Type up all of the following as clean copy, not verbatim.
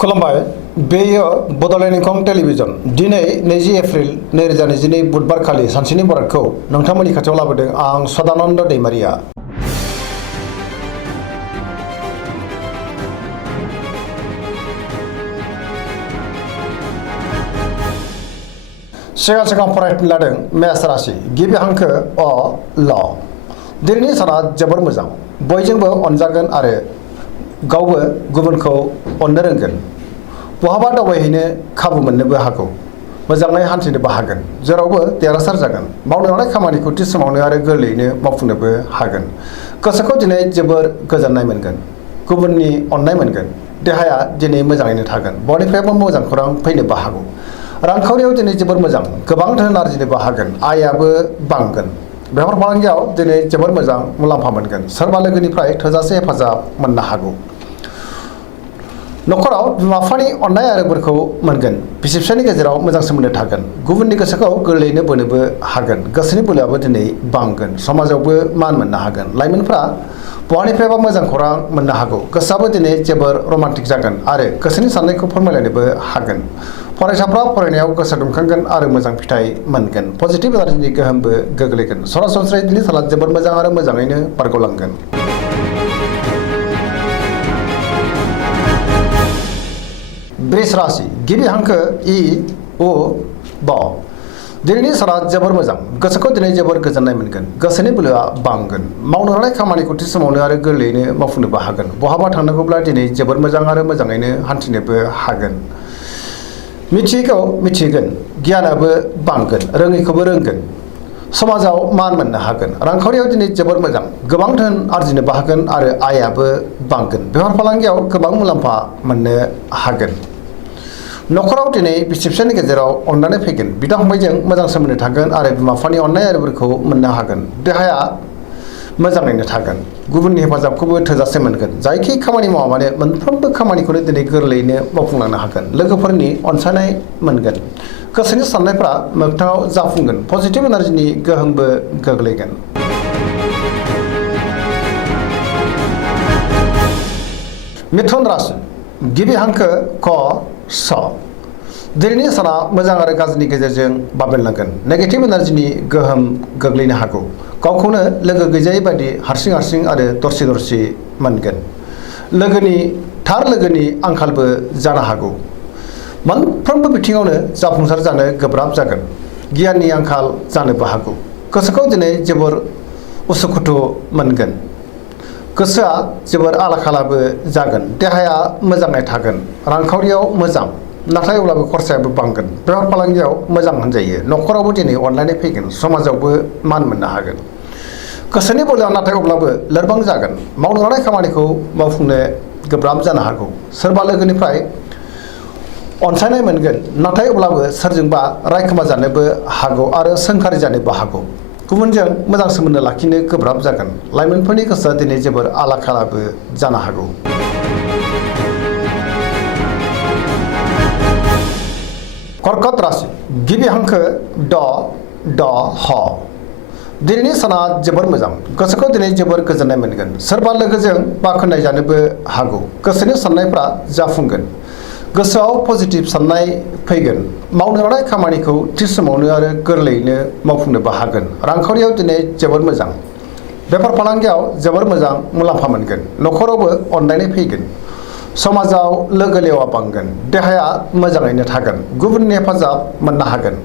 खुलुमबाय बेयो बड'लेण्ड इंखं टेलिभिजन दिनै 20 एप्रिल 2022 बुधबार खालि सानसेनि बरादखौ नोंथांमोननि खाथियाव लाबोदों आं सदानन्द दैमारिया। सिगां फरायनो लादों मेष राशि गिबि हांखो अ ल। दिनैनि साना जोबोर मोजां, बयजोंबो अनजागोन आरो गावबो गुबुनखौ अननो रोंगोन। बहाबा दावबायहैनो खाबु मोननोबो हागौ, मोजाङै हान्थिनोबो हागोन, जेरावबो देरहासार जागोन। मावनो लानाय खामानिखौ थि समावनो आरो गोरलैयैनो मावफुंनोबो हागोन। गोसोखौ दिनै जोबोर गोजोननाय मोनगोन, गुबुननि अननाय मोनगोन। देहाया दिनै मोजाङैनो थागोन, बयनिफ्रायबो मोजां खौरां फैनोबो हागौ। रांखावरियाव दिनै जोबोर मोजां, गोबां धोन आरजिनोबो हागोन, आयाबो बांगोन। बेफार फालांगियाव दिनै जोबोर मोजां मुलाम्फा मोनगोन, सोरबा लोगोनिफ्राय थोजासे हेफाजाब मोननो हागौ। न'खराव बिमा बिफानि अननाय आरो बोरखौ मोनगोन, बिसि फिसायनि गेजेराव मोजां सोमोन्दो थागोन, गुबुननि गोसोखौ गोरलैयैनो बोनोबो हागोन। गोसोनि बोलोआबो दिनै बांगोन, समाजावबो मान मोननो हागोन। लाइमोनफ्रा बहानिफ्रायबा मोजां खौरां मोननो हागौ, गोसोआबो दिनै जोबोर रमान्टिक जागोन आरो गोसोनि साननायखौ फोरमायलायनोबो हागोन। फरायसाफ्रा फरायनायाव गोसो दुंखांगोन आरो मोजां फिथाइ मोनगोन। पजिटिभ एनार्जिनि गोहोमबो गोग्लैगोन। सरासनस्रायै दिनै साना जोबोर मोजां आरो मोजाङैनो बारग'लांगोन। वृष राशि गिबि हांखो इ उ ब। दिनैनि साना जोबोर मोजां, गोसोखौ दिनै जोबोर गोजोननाय मोनगोन, गोसोनि बोलोआ बांगोन। मावनो लानाय खामानिखौ थि समावनो आरो गोरलैयैनो मावफुंनोबो हागोन। बहाबा थांनांगौब्ला दिनै जोबोर मोजां आरो मोजाङैनो हान्थिनोबो हागोन। मिथियैखौ मिथिगोन, गियानाबो बांगोन, रोङैखौबो रोंगोन। समाजाव मान मोननो हागोन। रांखावरियाव दिनै जोबोर मोजां, गोबां धोन आरजिनोबो हागोन आरो आयाबो बांगोन। बेफार फालांगियाव गोबां मुलाम्फा मोननो हागोन। न'खराव दिनै बिसि फिसायनि गेजेराव अननानै फैगोन, बिदा फंबायजों मोजां सोमोन्दो थागोन आरो बिमा बिफानि अननाय आरो बोरखौ मोननो हागोन। देहाया मोजाङैनो थागोन, गुबुननि हेफाजाबखौबो थोजासे मोनगोन। जायखि खामानि मावा मानो मोनफ्रोमबो खामानिखौनो दिनै गोरलैयैनो मावफुंलांनो हागोन। लोगोफोरनि अनसायनाय मोनगोन, गोसोनि साननायफ्रा मोगथाङाव जाफुंगोन। पजिटिभ एनार्जिनि गोहोमबो गोग्लैगोन। मिथुन राशि गिबि हांखो क स। दिनैनि साना मोजां आरो गाज्रिनि गेजेरजों बाबेनलांगोन। नेगेटिभ एनार्जिनि गोहोम गोग्लैनो हागौ। गावखौनो लोगो गैजायै बायदि हारसिं आरो दरसि मोनगोन। थार लोगोनि आंखालबो जानो हागौ। मोनफ्रोमबो बिथिङावनो जाफुंसार जानो गोब्राब जागोन। गियाननि आंखाल जानोबो हागौ। गोसोखौ दिनै जोबोर उसुखुथु मोनगोन। गोसोआ जोबोर आला-खालाबो जागोन। देहाया मोजाङै थागोन। रांखावरियाव मोजां, नाथाय अब्लाबो खरसायाबो बांगोन। बेफार फालांगियाव मोजां होनजायो। न'खरावबो दिनै अनलायनाय फैगोन, समाजावबो मान मोननो हागोन। गोसोनि बोलोआ नाथाय अब्लाबो लोरबां जागोन। मावनो लानाय खामानिखौ मावफुंनो गोब्राब जानो हागौ। सोरबा लोगोनिफ्राय अनसायनाय मोनगोन, नाथाय अब्लाबो सोरजोंबा रायखोमा जानोबो हागौ आरो सोंखारि जानोबो हागौ। गुबुनजों मोजां सोमोन्दो लाखिनो गोब्राब जागोन। लाइमोनफोरनि गोसोआ दिनै जोबोर आला-खालाबो जानो हागौ। कर्कट राशि गिबि हांखो ड ढ ह। दिनैनि साना जोबोर मोजां, गोसोखौ दिनै जोबोर गोजोननाय मोनगोन। सोरबा लोगोजों बाख्नाय जानोबो हागौ। गोसोनि साननायफ्रा जाफुंगोन। गोसोआव पजिटिभ साननाय फैगोन। मावनो लानाय खामानिखौ थि समावनो आरो गोरलैयैनो मावफुंनोबो हागोन। रांखावरियाव दिनै जोबोर मोजां। बेफार फालांगियाव जोबोर मोजां मुलाम्फा मोनगोन। न'खरावबो अनलायनाय फैगोन। समाजाव लोगो लेवा बांगोन। देहाया मोजाङैनो थागोन। गुबुननि हेफाजाब मोननो हागोन।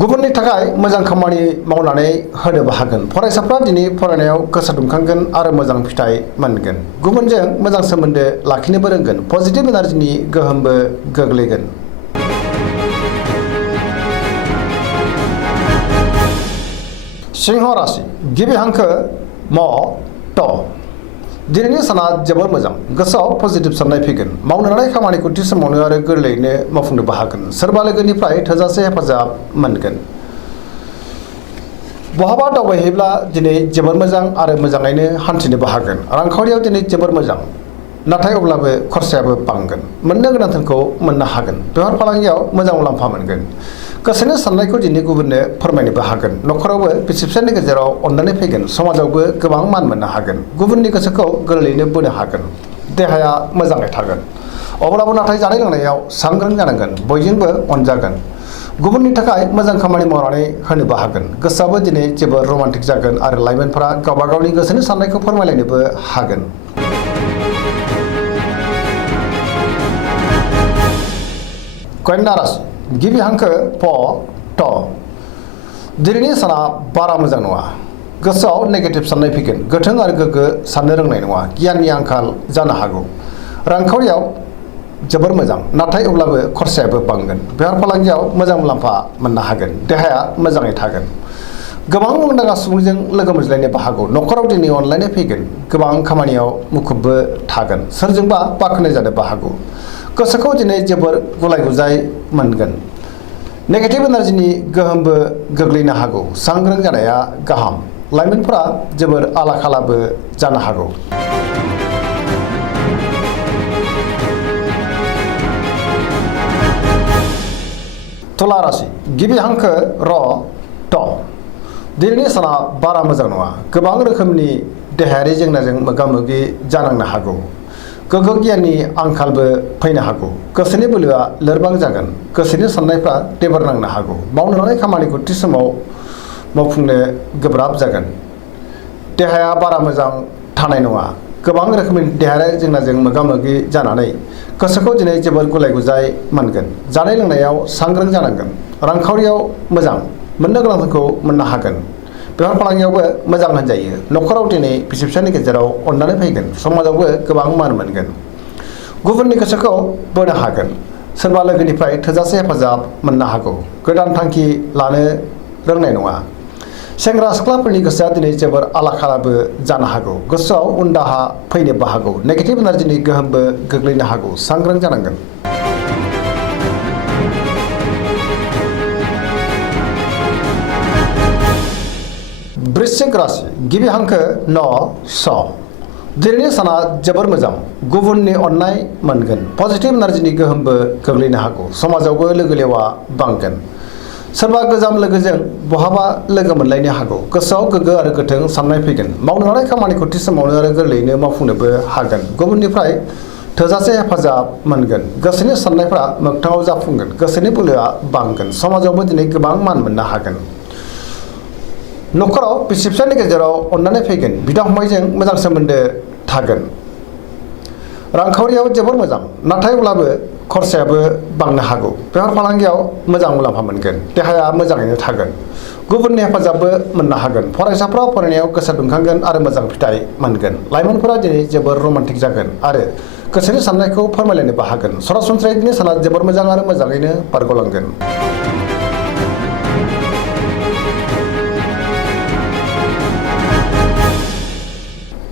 गुबुननि थाखाय मोजां खामानि मावनानै होनोबो हागोन। फरायसाफ्रा दिनै फरायनायाव गोसो दुंखांगोन आरो मोजां फिथाइ मोनगोन। गुबुनजों मोजां सोमोन्दो लाखिनोबो रोंगोन। पजिटिभ एनार्जिनि गोहोमबो गोग्लैगोन। सिंह राशि गिबि हांखो म ट। दिनैनि साना जोबोर मोजां, गोसोआव पजिटिभ साननाय फैगोन। मावनो लानाय खामानिखौ थि समावनो आरो गोरलैयैनो मावफुंनोबो हागोन। सोरबा लोगोनिफ्राय थोजासे हेफाजाब मोनगोन। बहाबा दावबायहैब्ला दिनै जोबोर मोजां आरो मोजाङैनो हान्थिनोबो हागोन। रांखावरियाव दिनै जोबोर मोजां, नाथाय अब्लाबो खरसायाबो बांगोन। मोननो गोनां धोनखौ मोननो हागोन। बेफार फालांगियाव मोजां मुलाम्फा मोनगोन। गोसोनि साननायखौ दिनै गुबुननो फोरमायनोबो हागोन। न'खरावबो बिसि फिसायनि गेजेराव अननानै फैगोन। समाजावबो गोबां मान मोननो हागोन। गुबुननि गोसोखौ गोरलैयैनो बोनो हागोन। देहाया मोजाङै थागोन। अब्लाबो नाथाय जानाय लोंनायाव सांग्रां जानांगोन, बयजोंबो अनजागोन, गुबुननि थाखाय मोजां खामानि मावनानै होनोबो हागोन, गोसोआबो दिनै जोबोर रमान्टिक जागोन आरो लाइमोनफोरा गावबा गावनि गोसोनि साननायखौ फोरमायलायनोबो हागोन। कन्या राशि गिबि हांखो प ट। दिनैनि साना बारा मोजां नङा। गोसोआव नेगेटिभ साननाय फैगोन, गोथों आरो गोग्गो साननो रोंनाय नङा, गियाननि आंखाल जानो हागौ। रांखावरियाव जोबोर मोजां, नाथाय अब्लाबो खरसायाबो बांगोन। बेफार फालांगियाव मोजां मुलाम्फा मोननो हागोन, देहाया मोजाङै थागोन। गोबां मुंदांखा सुबुंजों लोगो मोनज्लायनोबो हागौ। न'खराव दिनै अनलायनाय फैगोन, गोबां खामानियाव मुखुबबो थागोन, सोरजोंबा बाख्नाय जानोबो हागौ। गोसोखौ दिनै जोबोर गुलाय गुजाय मोनगोन। नेगेटिभ एनार्जिनि गोहोमबो गोग्लैनो हागौ, सांग्रां जानाया गाहाम। लाइमोनफोरा जोबोर आला खालाबो जानो हागौ। तुला राशि गिबि हांखो र ट। दिनैनि साना बारा मोजां नङा। गोबां रोखोमनि देहायारि जेंनाजों मोगा मोगि जानांनो हागौ। गोग्गो गियाननि आंखालबो फैनो हागौ। गोसोनि बोलोआ लोरबां जागोन, गोसोनि साननायफ्रा देबार नांनो हागौ। मावनो लानाय खामानिखौ थि समाव मावफुंनो गोब्राब जागोन। देहाया बारा मोजां थानाय नङा। गोबां रोखोमनि देहायारि जेंनाजों मोगा मोगि जानानै गोसोखौ दिनै जोबोर गुलाय गुजाय मोनगोन। जानाय लोंनायाव सांग्रां जानांगोन। रांखावरियाव मोजां, मोननो गोनांफोरखौ मोननो हागोन। बेफार फालांगियावबो मोजां होनजायो। न'खराव दिनै बिसि फिसायनि गेजेराव अननानै फैगोन, समाजावबो गोबां मान मोनगोन। गुबुननि गोसोखौ बोनो हागोन, सोरबा लोगोनिफ्राय थोजासे हेफाजाब मोननो हागौ। गोदान थांखि लानो रोंनाय नङा। सेंग्रा सिख्लाफोरनि गोसोआ दिनै जोबोर आला खालाबो जानो हागौ। गोसोआव उन दाहा फैनोबो हागौ। नेगेटिभ एनार्जिनि गोहोमबो गोग्लैनो हागौ, सांग्रां जानांगोन। वृश्चिक राशि गिबि हांखो न स। दिनैनि साना जोबोर मोजां। गुबुननि अननाय मोनगोन। पजिटिभ एनार्जिनि गोहोमबो गोग्लैनो हागौ। समाजावबो लोगो लेवा बांगोन। सोरबा गोजाम लोगोजों बहाबा लोगो मोनलायनो हागौ। गोसोआव गोग्गो आरो गोथों साननाय फैगोन। मावनो लानाय खामानिखौ थि समावनो आरो गोरलैयैनो मावफुंनोबो हागोन। गुबुननिफ्राय थोजासे हेफाजाब मोनगोन। गोसोनि साननायफ्रा मोगथाङाव जाफुंगोन। गोसोनि बोलोआ बांगोन। समाजावबो दिनै गोबां मान मोननो हागोन। न'खराव बिसि फिसायनि गेजेराव अननानै फैगोन। बिदा फंबायजों मोजां सोमोन्दो थागोन। रांखावरियाव जोबोर मोजां, नाथाय अब्लाबो खरसायाबो बांनो हागौ। बेफार फालांगियाव मोजां मुलाम्फा मोनगोन। देहाया मोजाङैनो थागोन। गुबुननि हेफाजाबबो मोननो हागोन। फरायसाफ्रा फरायनायाव गोसो दुंखांगोन आरो मोजां फिथाइ मोनगोन। लाइमोनफोरा दिनै जोबोर रमान्टिक जागोन आरो गोसोनि साननायखौ फोरमायलायनोबो हागोन। सरासनस्रायै दिनै साना जोबोर मोजां आरो मोजाङैनो बारग'लांगोन।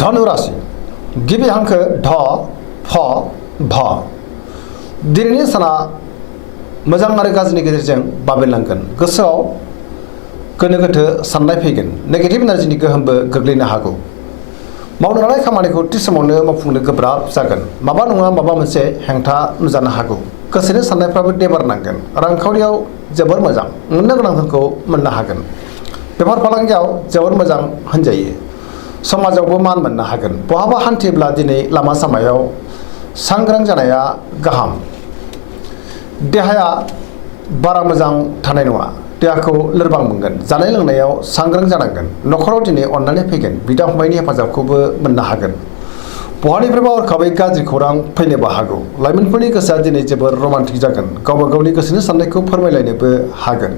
धनु राशि गिबि हांखो ध फ भ। दिनैनि साना मोजां आरो गाज्रिनि गेजेरजों बाबेनलांगोन। गोसोआव गोनो गोथो साननाय फैगोन। नेगेटिभ एनार्जिनि गोहोमबो गोग्लैनो हागौ। मावनो लानाय खामानिखौ थि समावनो मावफुंनो गोब्राब जागोन। माबा नङा माबा मोनसे हेंथा नुजानो हागौ। गोसोनि साननायफ्राबो देबार नांगोन। रांखावरियाव जोबोर मोजां, मोननो गोनांफोरखौ मोननो हागोन। बेफार फालांगियाव जोबोर मोजां होनजायो। समाजावबो मान मोननो हागोन। बहाबा हान्थियोब्ला दिनै लामा सामायाव सांग्रां जानाया गाहाम। देहाया बारा मोजां थानाय नङा। देहाखौ लोरबां मोनगोन। जानाय लोंनायाव सांग्रां जानांगोन। न'खराव दिनै अननानै फैगोन। बिदा फंबायनि हेफाजाबखौबो मोननो हागोन। बहानिफ्रायबा हरखाबै गाज्रि खौरां फैनोबो हागौ। लाइमोनफोरनि गोसोआ दिनै जोबोर रमान्टिक जागोन। गावबा गावनि गोसोनि साननायखौ फोरमायलायनोबो हागोन।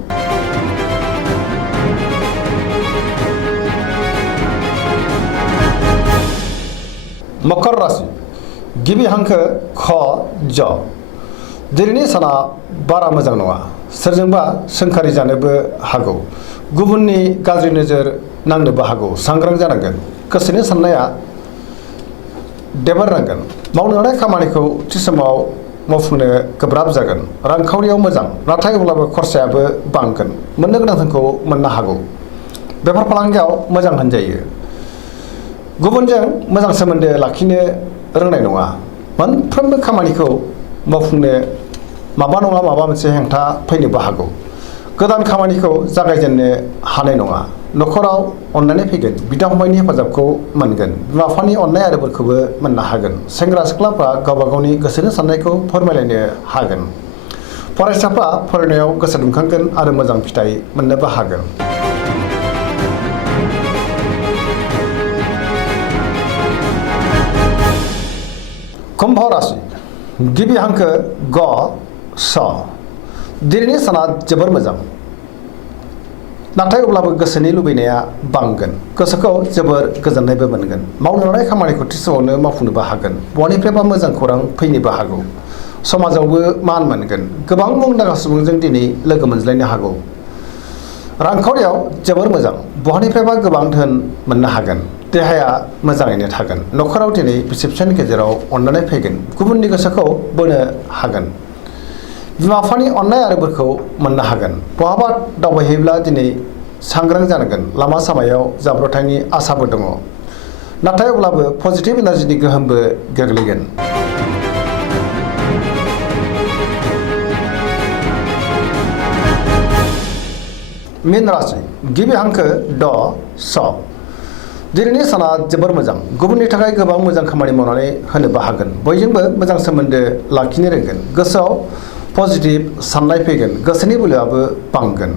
मकर राशि गिबि हांखो ख ज। दिनैनि साना बारा मोजां नङा। सोरजोंबा सोंखारि जानोबो हागौ। गुबुननि गाज्रि नोजोर नांनोबो हागौ। सांग्रां जानांगोन। गोसोनि साननाया देबारनांगोन। मावनो लानाय खामानिखौ थि समाव मावफुंनो गोब्राब जागोन। रांखावरियाव मोजां, नाथाय अब्लाबो खरसायाबो बांगोन। मोननो गोनांफोरखौ मोननो हागौ। बेफार फालांगियाव मोजां होनजायो। गुबुनजों मोजां सोमोन्दो लाखिनो रोंनाय नङा। मोनफ्रोमबो खामानिखौ मावफुंनो माबा नङा माबा मोनसे हेंथा फैनोबो हागौ। गोदान खामानिखौ जागायजेननो हानाय नङा। न'खराव अननानै फैगोन बिदा फंबायनि हेफाजाबखौ मोनगोन बिमा बिफानि अननाय आरो बोरखौबो मोननो हागोन सेंग्रा सिख्लाफ्रा गावबा गावनि गोसोनि साननायखौ फोरमायलायनो हागोन फरायसाफ्रा फरायनायाव गोसो दुंखांगोन आरो मोजां फिथाइ मोननोबो हागोन कुम्भ राशि गिबि हांखो ग स दिनैनि साना जोबोर मोजां नाथाय अब्लाबो गोसोनि लुबैनाया बांगोन गोसोखौ जोबोर गोजोननायबो मोनगोन मावनो लानाय खामानिखौ थि समावनो मावफुंनोबो हागोन बहानिफ्रायबा मोजां खौरां फैनोबो हागौ समाजावबो मान मोनगोन गोबां मुंदांखा सुबुंजों दिनै लोगो मोनज्लायनो हागौ रांखावरियाव जोबोर मोजां बहानिफ्रायबा गोबां धोन मोननो हागोन देहाया मोजाङैनो थागोन न'खराव दिनै बिसि फिसायनि गेजेराव अननानै फैगोन गुबुननि गोसोखौ बोनो हागोन बिमा बिफानि अननाय आरो बोरखौ मोननो हागोन बहाबा दावबायहैब्ला दिनै सांग्रां जानांगोन लामा सामायाव जाब्रबथायनि आसाबो दङ नाथाय अब्लाबो पजिटिभ एनार्जिनि गोहोमबो गोग्लैगोन मीन राशि गिबि हांखो ड स दिनैनि साना जोबोर मोजां गुबुननि थाखाय गोबां मोजां खामानि मावनानै होनोबो हागोन बयजोंबो मोजां सोमोन्दो लाखिनो रोंगोन गोसोआव पजिटिभ साननाय फैगोन गोसोनि बोलोआबो बांगोन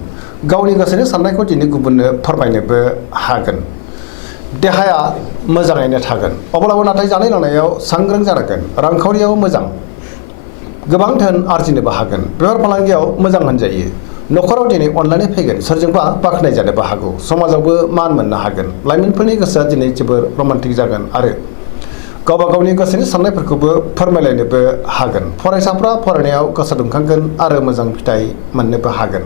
गावनि गोसोनि साननायखौ दिनै गुबुननो फोरमायनोबो हागोन देहाया मोजाङैनो थागोन अब्लाबो नाथाय जानाय लोंनायाव सांग्रां जानांगोन रांखावरियाव मोजां गोबां धोन आरजिनोबो हागोन बेफार फालांगियाव मोजां होनजायो न'खराव दिनै अननानै फैगोन सोरजोंबा बाख्नाय जानोबो हागौ समाजावबो मान मोननो हागोन लाइमोनफोरनि गोसोआ दिनै जोबोर रमान्टिक जागोन आरो गावबा गावनि गोसोनि साननायफोरखौबो फोरमायलायनोबो हागोन फरायसाफ्रा फरायनायाव गोसो दुंखांगोन आरो मोजां फिथाइ मोननोबो हागोन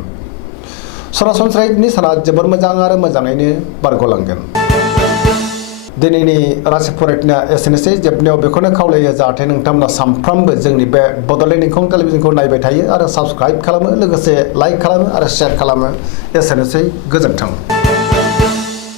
सरासनस्रायै दिनै साना जोबोर मोजां आरो मोजाङैनो बारग'लांगोन दिनैनि राशि फरायनाया एसेनोसै जोबनायाव बेखौनो खावलायो जाहाथे नोंथांमोना सानफ्रामबो जोंनि बे बड'लेण्ड इंखं टेलिभिजनखौ नायबाय थायो आरो साबस्क्राइब खालामो लोगोसे लाइक खालामो आरो शेयार खालामो एसेनोसै गोजोन्थों